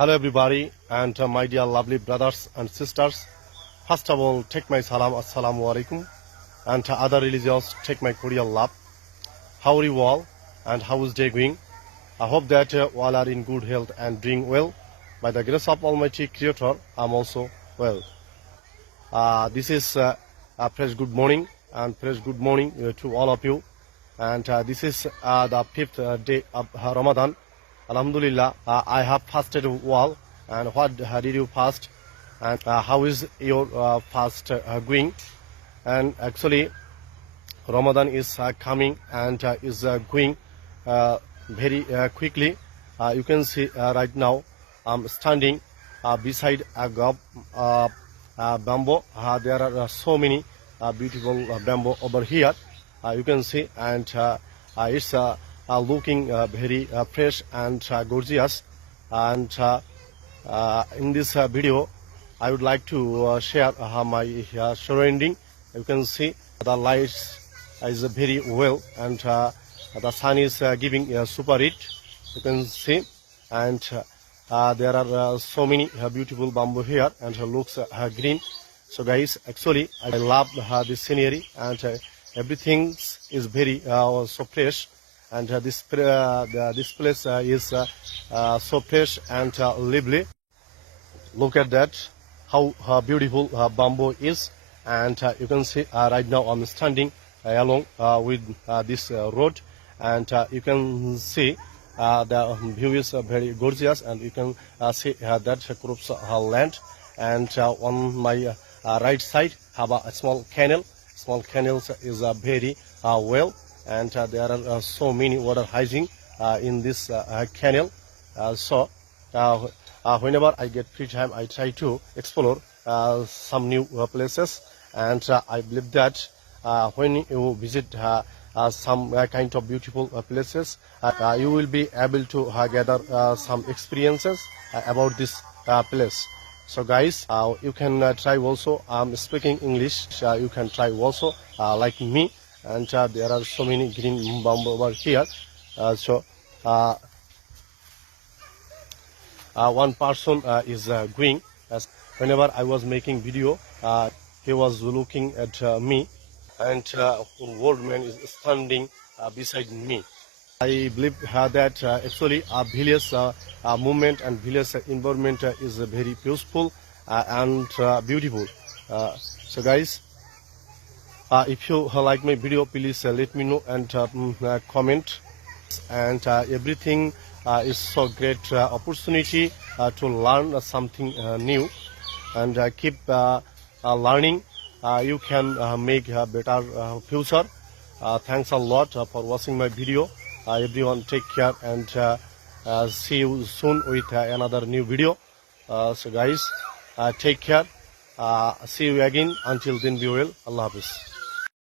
Hello everybody and my dear lovely brothers and sisters. First of all, take my salam, assalamu alaikum, and other religious take my cordial love. How are you all and how is day going? I hope that all are in good health and doing well. By the grace of Almighty Creator, I'm also well. This is a fresh good morning and fresh good morning to all of you. And this is the fifth day of Ramadan. Alhamdulillah, I have fasted well. And what did you fast? And how is your fast going? And actually, Ramadan is coming and is going very quickly. You can see right now I'm standing beside a bamboo. There are so many beautiful bamboo over here. You can see, and it's looking very fresh and gorgeous. And in this video, I would like to share my surrounding. You can see the lights is very well, and the sun is giving super heat. You can see, and there are so many beautiful bamboo here, and looks green. So guys, actually I love this scenery, and everything is very so fresh, and this place is so fresh and lively. Look at that, how beautiful bamboo is, and you can see right now I'm standing along with this road, and you can see the view is very gorgeous, and you can see that crops land, and on my right side have a small canal. Small canals is very well, and there are so many water hygiene in this canal. So whenever I get free time, I try to explore some new places, and I believe that when you visit some kind of beautiful places, you will be able to gather some experiences about this place. So guys, you can try also speaking English. You can try also like me, and there are so many green bamboo over here. So one person is going. As whenever I was making video, he was looking at me, and old man is standing beside me. I believe that actually a village movement and village environment is very peaceful and beautiful. So guys, if you like my video, please let me know and comment. And everything is so great opportunity to learn something new, and keep learning. You can make a better future. Thanks a lot for watching my video. Everyone take care, and see you soon with another new video. So guys, take care. See you again. Until then, be well. Allah Hafiz.